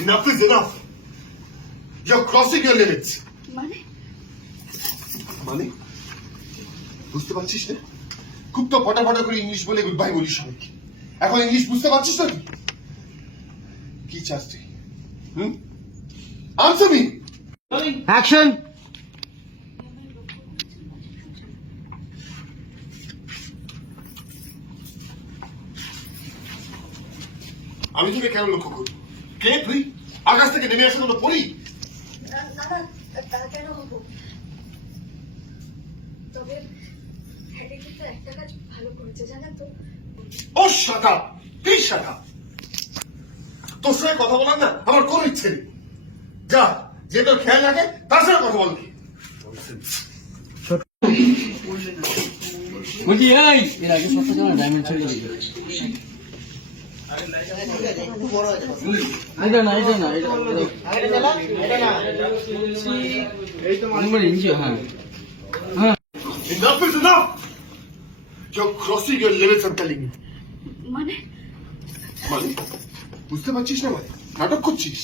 Enough is enough. You're crossing your limits. মানে? মানে? বুঝতে পারছিস না? খুব তো ফটা ফটা করে ইংলিশ বলে গুড বাই বলিস সবাইকে এখন ইংলিশ বুঝতে পারছিস তো তুই? কি চাস তুই? হুম? আনসার মি অ্যাকশন আমি তোকে কেন লক্ষ্য করব কে তুই? আকাশ থেকে নেমে আসা কোনো পড়ি? তা কেন হব তবে একটা কাজ ভালো করেছে জানেন তো। ও শাখা প্লিজ শাখা তোর সঙ্গে কথা বলার না আমার কোনো ইচ্ছে নেই। যা যে তোর খেয়াল রাখে তার সঙ্গে কথা বলবি বলছি এই এর আগে সপ্তাহে ডায়মন্ড ছেড়ে Enough is enough! You're crossing your limits, I'm telling you. বুঝতে পারছিস না মানে? নাটক করছিস?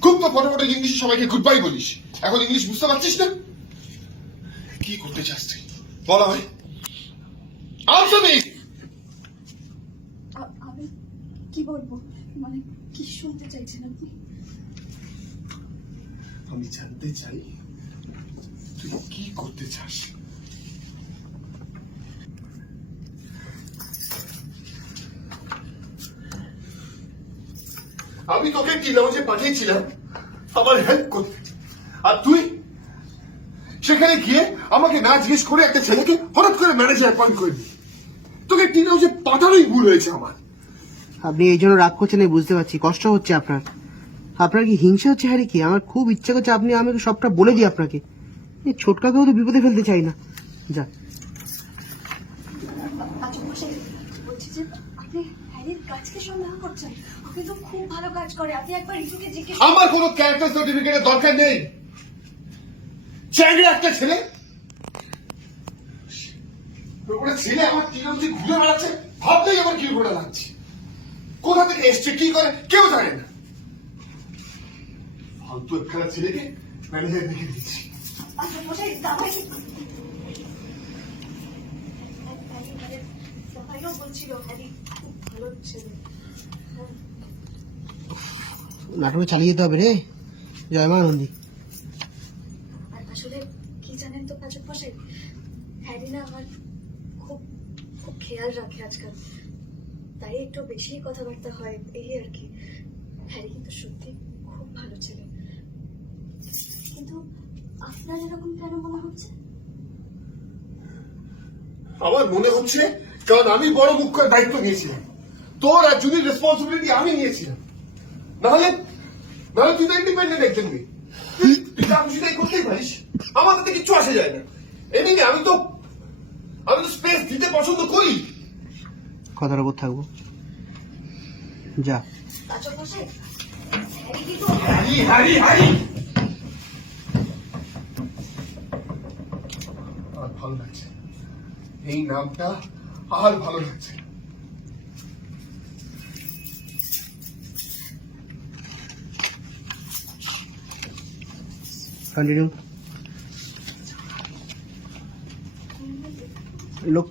খুব তো ফটো ফটো ইংলিশে সবাইকে গুড বাই বলিস। এখন ইংলিশ বুঝতে পারছিস না? কি করতে চাস তুই? বলা হয় আনসার মি আ- আমি কি বলব? মানে কি শুনতে চাইছেন আপনি? আমি জানতে চাই, তুই কি করতে চাস? আমি তোকে কি লাউজে পাঠিয়েছিলাম, আমার হেল্প করতে। আর তুই সেখানে গিয়ে আমাকে না জিজ্ঞেস করে একটা ছেলেকে হঠাৎ করে ম্যানেজার অ্যাপয়েন্ট করে তোকে টিন হাউসে পাঠানোই ভুল হয়েছে আমার। আপনি এই জন্য রাগ করছেন আমি বুঝতে পারছি। কষ্ট হচ্ছে আপনার। আপনার কি হিংসা হচ্ছে হ্যারি কি? আমার খুব ইচ্ছা করছে আপনি আমাকে সবটা বলে দিই আপনাকে। এই ছোটকাকেও তো বিপদে ফেলতে চাই না। যা। আচ্ছা বসে বলছি যে আপনি হ্যারির কাজকে সন্দেহ করছেন। ওকে তো খুব ভালো কাজ করে। আপনি একবার রিতুকে জিজ্ঞেস আমার কোনো ক্যারেক্টার সার্টিফিকেটের দরকার নেই। চ্যাংড়া একটা ছেলে। ছেলে আমার ঘুরে বেড়াচ্ছে ভাবতেই আমার কি ঘোরা লাগছে। কোথা থেকে এসছে কি করে কেউ জানে না। ফালতু একখানা ছেলেকে ম্যানেজার দেখে দিচ্ছি। আচ্ছা বসে দাবাই দাবাইও বলছিল হ্যারি খুব ভালো ছেলে। হ্যাঁ, নাটকে চালিয়ে যেতে হবে রে জয় মা আনন্দী আর আসলে কি জানেন তো পাচক বসে হ্যারি না আমার খুব খুব খেয়াল রাখে আজকাল। তাই একটু বেশি কথাবার্তা হয় এই আর কি। হ্যারি কিন্তু সত্যি খুব ভালো ছেলে। কিন্তু আপনার এরকম কেন মনে হচ্ছে? আমার মনে হচ্ছে কারণ আমি বড় মুখ্য দায়িত্ব নিয়েছিলাম। তোর আর জুনির রেসপন্সিবিলিটি আমি নিয়েছিলাম। নাহলে নাহলে তুই তো ইন্ডিপেন্ডেন্ট একজন মেয়ে। তুই যা খুশি তাই করতেই পারিস। আমার তাতে কিচ্ছু আসে যায় না। এমনি আমি তো আমি তো স্পেস দিতে পছন্দ করি। কথার উপর থাকব যা পাচক বসে হ্যারি কিন্তু হ্যারি হ্যারি হ্যারি আর ভালো লাগছে না। এই নামটা আর ভালো লাগছে না। কন্টিনিউ লোক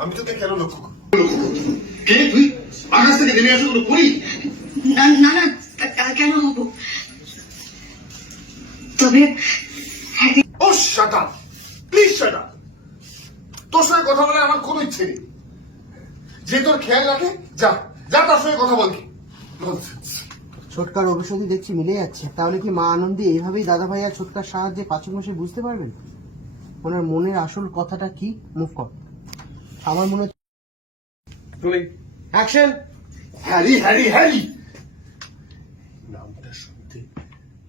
আমি তোকে কেন লক্ষ্য? কে? তুই? আকাশ থেকে নেমে আসা কোনো না না কেন হব? তবে ও shut up please shut up তোর সঙ্গে কথা বলার আমার কোনো ইচ্ছে নেই। যে তোর খেয়াল রাখে যা। যা তার সঙ্গে কথা বলবি ছোটকার অনুষঙ্গী দেখছি মিলে যাচ্ছে। তাহলে কি মা আনন্দী এইভাবেই দাদা ভাই আর ছোটকার সাহায্যে পাচক মাসে বুঝতে পারবেন? ওনার মনের আসল কথাটা কি? মুভ কর। আমার মনে হচ্ছে অ্যাকশন হ্যারি হ্যারি হ্যারি! নামটা শুনতে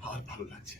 আর ভালো লাগছে